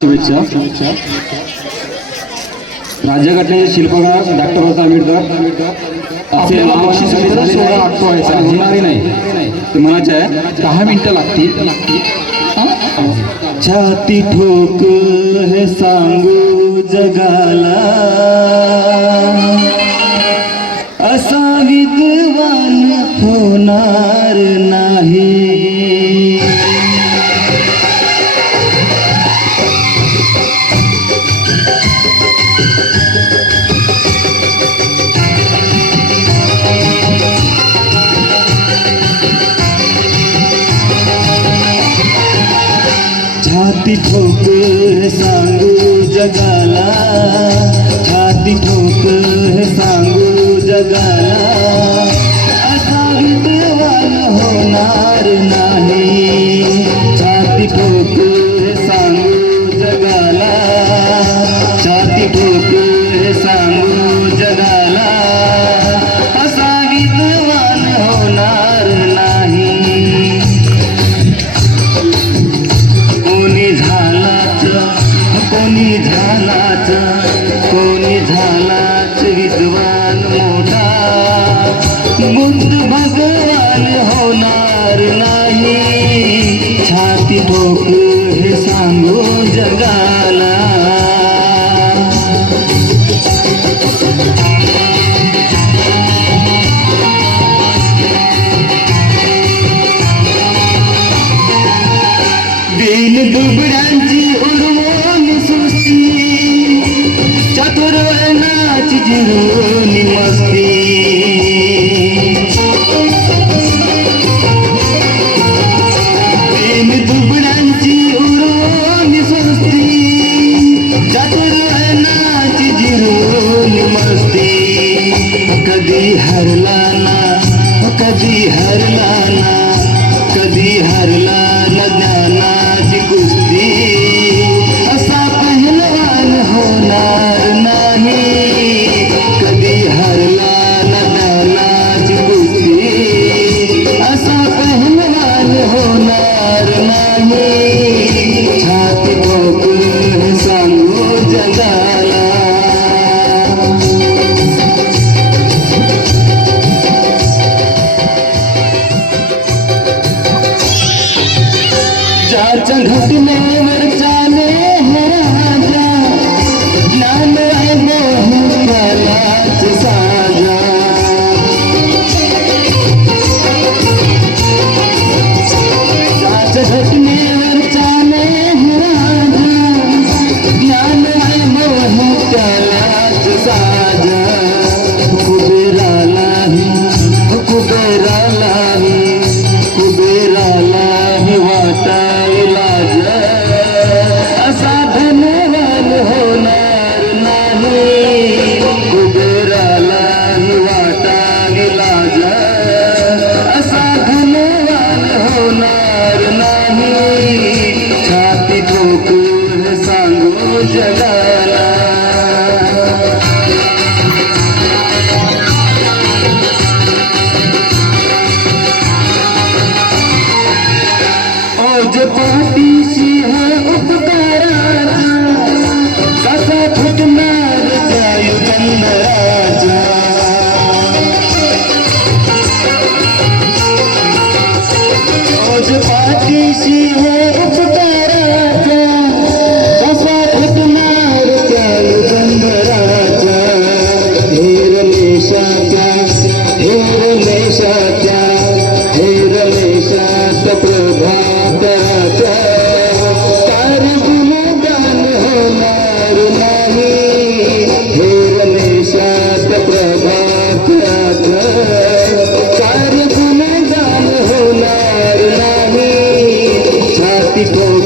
शुभेच्छा. राज्यघटनेचे शिल्पकार डॉक्टर बाबासाहेब आंबेडकर आपले बक्षीस आठवायचा होणारी नाही ते म्हणायचे आहे. 10 मिनिटं लागतील. छाती ठोक हे सांगू जगाला असा विद्वान होणार नाही. छाती ठोक हे सांगू जगाला, छाती ठोक हे सांगू जगाला असा विद्वान होणार नाही. छाती ठोक हे सांगू जगाला, छाती ठोक हे सांगू जगाला असा विद्वान होणार नाही. कोणी झालाच विद्वान मोठा, बुद्ध भगवान होणार नाही. छाती ठोक हे सांगू जगाला. दीन दुबळ्यांची उडवून सुस्ती, चातुर्वर्णाची जिरवून मस्ती. दीन दुबळ्यांची उडवून सुस्ती, चातुर्वर्णाची जिरवून मस्ती. कधी हरला ना, कधी हरला ना, कधी हरला न ज्ञानाची कुस्ती असा पहिलवान होणार नाही. कधी हरला न ज्ञानाची कुस्ती असा पहिलवान होणार नाही. छाती ठोक हे सांगू जगाला. ज्याच्या घटनेवर चाले हे राजा, ज्ञान आहे मोहलाच साजा. ज्याच्या घटनेवर चाले हे राजा, ज्ञान आहे मोहलाच साजा. कुबेरालाही कुबेरालाही कुबेरालाही वाटा असा धनवान होणार नाही. कुबेरालाही वाटावी लाज असा धनवान होणार नाही. छाती ठोक हे सांगू जगाला. ओझ पाठीशी हे उपकाराचा कसा फुटणार त्या युगंधराचा. ओझ पाठीशी हे उपकाराचा कसा फुटणार त्या युगंधराचा. हे रमेशाच्या, हे रमेशाच्या, हे रमेशाच्या प्रभाकराचा कार्य गुणगान होणार नाही. हे रमेशात प्रभाकराचा कार्य गुणगान होणार नाही. छाती ठोक